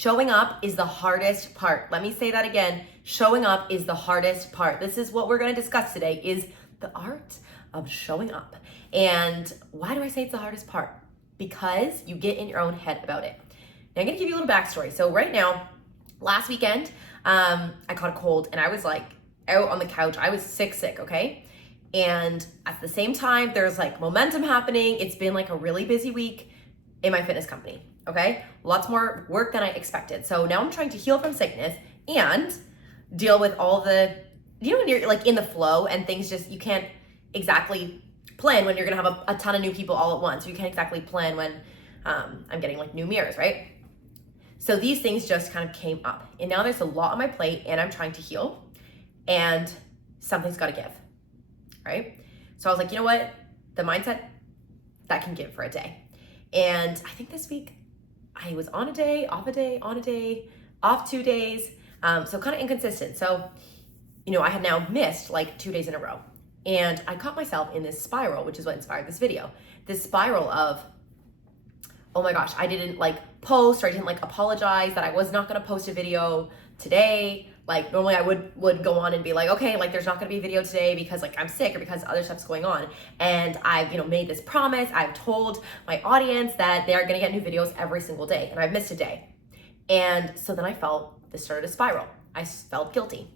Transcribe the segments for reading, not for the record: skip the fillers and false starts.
Showing up is the hardest part. Let me say that again. Showing up is the hardest part. This is what we're going to discuss today, is the art of showing up. And why do I say it's the hardest part? Because you get in your own head about it. Now I'm going to give you a little backstory. So right now, last weekend, I caught a cold and I was like out on the couch. I was sick, okay? And at the same time, there's like momentum happening. It's been like a really busy week in my fitness company, okay? Lots more work than I expected. So now I'm trying to heal from sickness and deal with all the, you know, when you're like in the flow and things just, you can't exactly plan when you're gonna have a ton of new people all at once. You can't exactly plan when I'm getting like new mirrors, right? So these things just kind of came up. And now there's a lot on my plate and I'm trying to heal and something's gotta give, right? So I was like, you know what? The mindset, that can give for a day. And I think this week I was on a day, off a day, on a day, off 2 days. So kind of inconsistent. So, you know, I had now missed like 2 days in a row. And I caught myself in this spiral, which is what inspired this video. This spiral of, oh my gosh, I didn't like post, or I didn't like apologize that I was not gonna post a video today. Like normally I would go on and be like, okay, like there's not gonna be a video today because like I'm sick or because other stuff's going on. And I've, you know, made this promise. I've told my audience that they are gonna get new videos every single day, and I've missed a day. And so then this started a spiral. I felt guilty.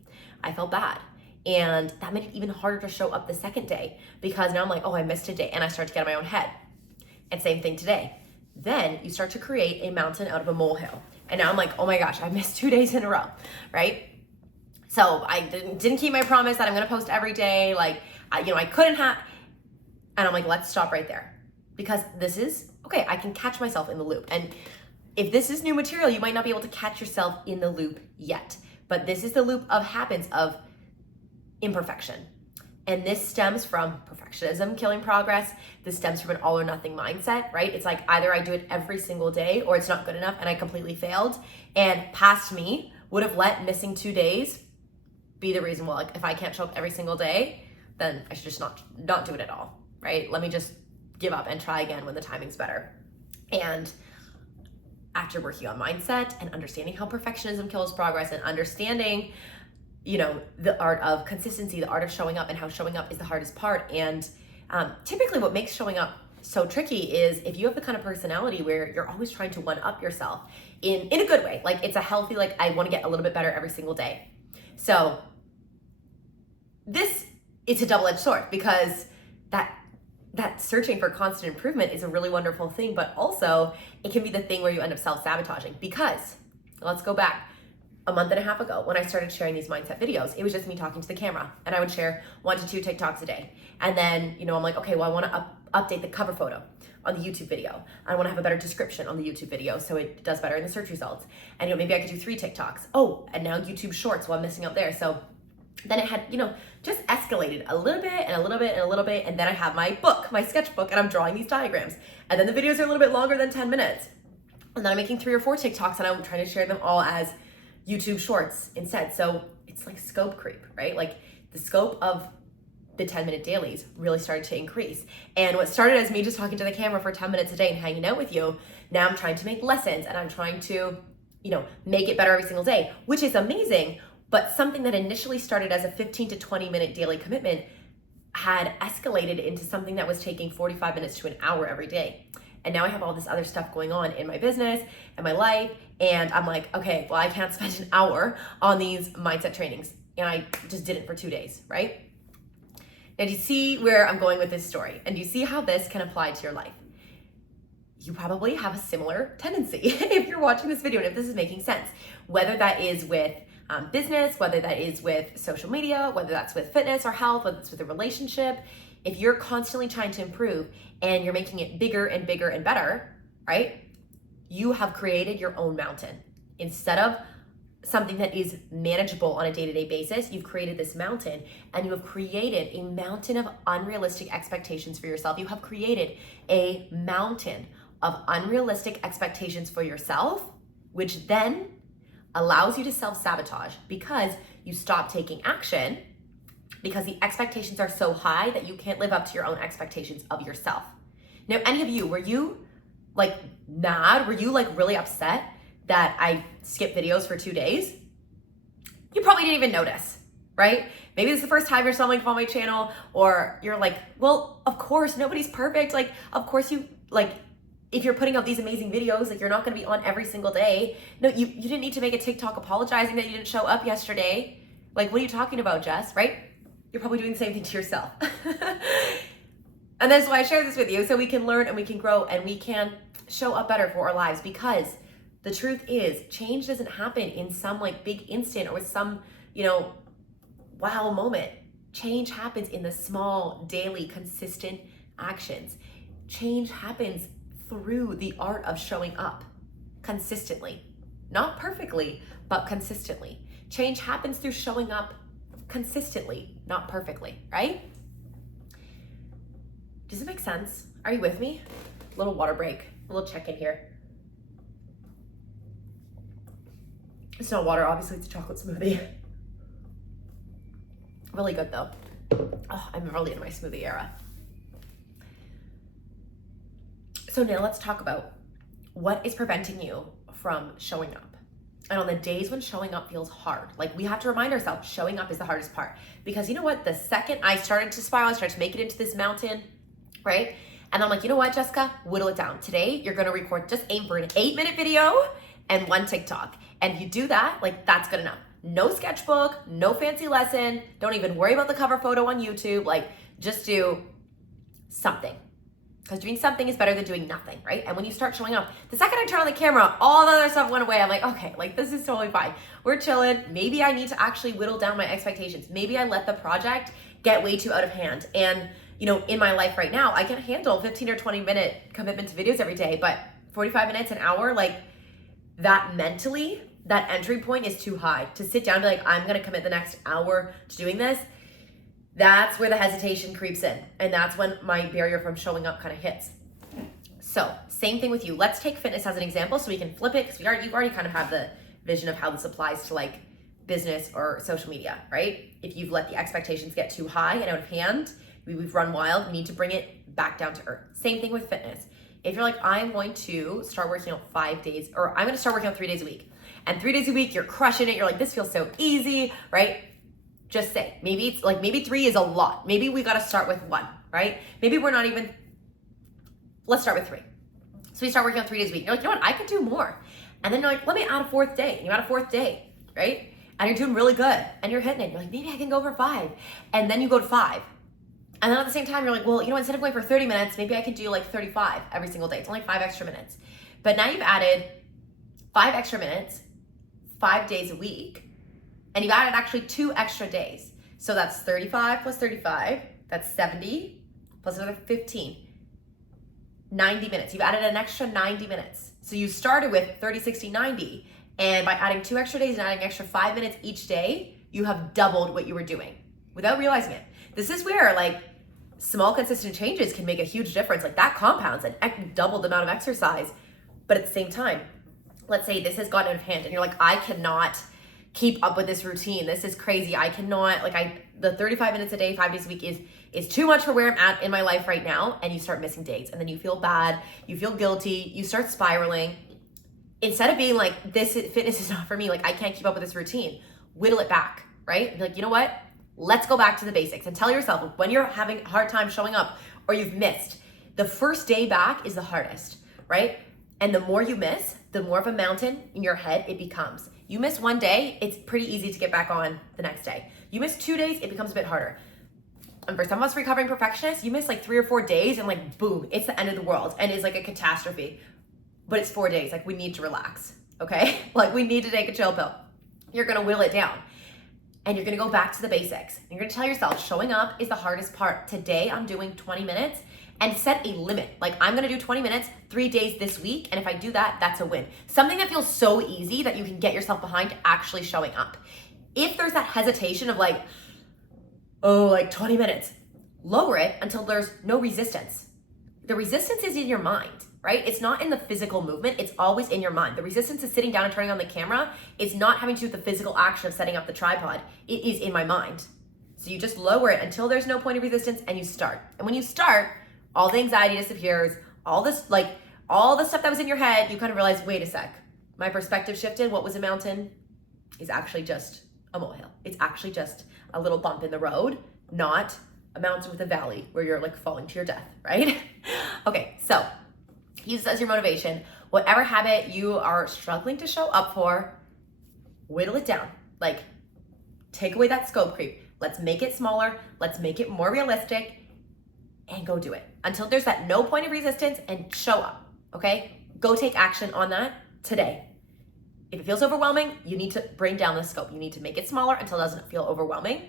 I felt bad. And that made it even harder to show up the second day because now I'm like, oh, I missed a day, and I start to get in my own head. And same thing today. Then you start to create a mountain out of a molehill. And now I'm like, oh my gosh, I missed 2 days in a row, right? So I didn't keep my promise that I'm gonna post every day. Like, I couldn't have, and I'm like, let's stop right there. Because this is, okay, I can catch myself in the loop. And if this is new material, you might not be able to catch yourself in the loop yet. But this is the loop of habits of imperfection. And this stems from perfectionism killing progress. This stems from an all or nothing mindset, right? It's like either I do it every single day or it's not good enough and I completely failed. And past me would have let missing 2 days be the reason, well, like if I can't show up every single day, then I should just not do it at all, right? Let me just give up and try again when the timing's better. And after working on mindset and understanding how perfectionism kills progress and understanding, you know, the art of consistency, the art of showing up, and how showing up is the hardest part. And typically what makes showing up so tricky is if you have the kind of personality where you're always trying to one up yourself in a good way. Like it's a healthy, like I want to get a little bit better every single day. So it's a double-edged sword because that searching for constant improvement is a really wonderful thing, but also it can be the thing where you end up self-sabotaging. Because let's go back a month and a half ago when I started sharing these mindset videos, it was just me talking to the camera, and I would share 1 to 2 TikToks a day. And then, you know, I'm like, okay, well, I want to update the cover photo on the YouTube video. I want to have a better description on the YouTube video so it does better in the search results. And, you know, maybe I could do 3 TikToks. Oh, and now YouTube Shorts, well, I'm missing out there. So then it had, you know, just escalated a little bit and a little bit and a little bit. And then I have my book, my sketchbook, and I'm drawing these diagrams. And then the videos are a little bit longer than 10 minutes. And then I'm making 3 or 4 TikToks, and I'm trying to share them all as YouTube Shorts instead. So it's like scope creep, right? Like the scope of the 10-minute dailies really started to increase. And what started as me just talking to the camera for 10 minutes a day and hanging out with you, now I'm trying to make lessons and I'm trying to, you know, make it better every single day, which is amazing. But something that initially started as a 15 to 20 minute daily commitment had escalated into something that was taking 45 minutes to an hour every day. And now I have all this other stuff going on in my business and my life. And I'm like, okay, well, I can't spend an hour on these mindset trainings. And I just did it for 2 days, right? Now, do you see where I'm going with this story? And do you see how this can apply to your life? You probably have a similar tendency if you're watching this video and if this is making sense, whether that is with business, whether that is with social media, whether that's with fitness or health, whether it's with a relationship. If you're constantly trying to improve and you're making it bigger and bigger and better, right? You have created your own mountain. Instead of something that is manageable on a day-to-day basis, you've created this mountain, and you have created a mountain of unrealistic expectations for yourself. You have created a mountain of unrealistic expectations for yourself, which then allows you to self-sabotage because you stop taking action because the expectations are so high that you can't live up to your own expectations of yourself. Now, any of you, were you like mad? Were you like really upset that I skipped videos for 2 days, you probably didn't even notice, right? Maybe this is the first time you're stumbling upon my channel, or you're like, well, of course, nobody's perfect. Like, of course if you're putting out these amazing videos, like you're not gonna be on every single day. No, you didn't need to make a TikTok apologizing that you didn't show up yesterday. Like, what are you talking about, Jess, right? You're probably doing the same thing to yourself. And that's why I share this with you, so we can learn and we can grow and we can show up better for our lives, because the truth is change doesn't happen in some like big instant or with some, wow moment. Change happens in the small, daily, consistent actions. Change happens through the art of showing up consistently, not perfectly, but consistently. Change happens through showing up consistently, not perfectly, right? Does it make sense? Are you with me? A little water break, a little check-in here. It's not water, obviously it's a chocolate smoothie. Really good though. Oh, I'm really in my smoothie era. So now let's talk about what is preventing you from showing up. And on the days when showing up feels hard, like we have to remind ourselves showing up is the hardest part. Because you know what? The second I started to spiral, I started to make it into this mountain, right? And I'm like, you know what, Jessica? Whittle it down. Today, you're gonna record, just aim for an 8-minute video and 1 TikTok. And if you do that, like that's good enough. No sketchbook, no fancy lesson. Don't even worry about the cover photo on YouTube. Like just do something. Because doing something is better than doing nothing, right? And when you start showing up, the second I turn on the camera, all the other stuff went away. I'm like, okay, like this is totally fine. We're chilling. Maybe I need to actually whittle down my expectations. Maybe I let the project get way too out of hand. And in my life right now, I can handle 15 or 20 minute commitment to videos every day, but 45 minutes, an hour, like that mentally, that entry point is too high to sit down and be like, I'm gonna commit the next hour to doing this. That's where the hesitation creeps in. And that's when my barrier from showing up kind of hits. So same thing with you. Let's take fitness as an example so we can flip it, because you've already kind of have the vision of how this applies to like business or social media, right? If you've let the expectations get too high and out of hand, we've run wild, we need to bring it back down to earth. Same thing with fitness. If you're like, I'm going to start working out 5 days, or I'm gonna start working out 3 days a week, and 3 days a week, you're crushing it, you're like, this feels so easy, right? Just say, maybe it's like, maybe 3 is a lot. Maybe we gotta start with 1, right? Maybe we're not even, let's start with 3. So we start working out 3 days a week. You're like, you know what, I could do more. And then you're like, let me add a 4th day. And you add a 4th day, right? And you're doing really good. And you're hitting it. You're like, maybe I can go for 5. And then you go to 5. And then at the same time, you're like, well, instead of going for 30 minutes, maybe I could do like 35 every single day. It's only 5 extra minutes. But now you've added 5 extra minutes, 5 days a week, and you've added actually 2 extra days. So that's 35 plus 35, that's 70, plus another 15, 90 minutes. You've added an extra 90 minutes. So you started with 30, 60, 90, and by adding 2 extra days and adding an extra 5 minutes each day, you have doubled what you were doing without realizing it. This is where like small consistent changes can make a huge difference. Like that compounds and double the amount of exercise. But at the same time, let's say this has gotten out of hand and you're like, I cannot keep up with this routine. This is crazy. I cannot, the 35 minutes a day, 5 days a week is too much for where I'm at in my life right now. And you start missing days and then you feel bad, you feel guilty, you start spiraling. Instead of being like, fitness is not for me, like I can't keep up with this routine, whittle it back, right? Be like, you know what? Let's go back to the basics and tell yourself when you're having a hard time showing up or you've missed, the first day back is the hardest, right? And the more you miss, the more of a mountain in your head it becomes. You miss 1 day, it's pretty easy to get back on the next day. You miss 2 days, it becomes a bit harder. And for some of us recovering perfectionists, you miss like 3 or 4 days and like, boom, it's the end of the world and it's like a catastrophe. But it's 4 days, like we need to relax, okay? Like we need to take a chill pill. You're gonna whittle it down. And you're gonna go back to the basics. You're gonna tell yourself, showing up is the hardest part. Today, I'm doing 20 minutes and set a limit. Like I'm gonna do 20 minutes, 3 days this week. And if I do that, that's a win. Something that feels so easy that you can get yourself behind actually showing up. If there's that hesitation of like, oh, like 20 minutes, lower it until there's no resistance. The resistance is in your mind, right? It's not in the physical movement. It's always in your mind. The resistance is sitting down and turning on the camera. It's not having to do with the physical action of setting up the tripod. It is in my mind. So you just lower it until there's no point of resistance and you start. And when you start, all the anxiety disappears, all the stuff that was in your head, you kind of realize, wait a sec, My perspective shifted. What was a mountain is actually just a molehill. It's actually just a little bump in the road, not a mountain with a valley where you're like falling to your death, right? Okay, so use this as your motivation. Whatever habit you are struggling to show up for, whittle it down. Like, take away that scope creep. Let's make it smaller. Let's make it more realistic and go do it until there's that no point of resistance and show up, okay? Go take action on that today. If it feels overwhelming, you need to bring down the scope. You need to make it smaller until it doesn't feel overwhelming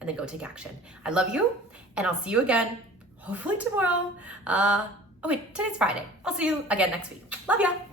and then go take action. I love you and I'll see you again, hopefully tomorrow. Oh wait, today's Friday. I'll see you again next week. Love ya.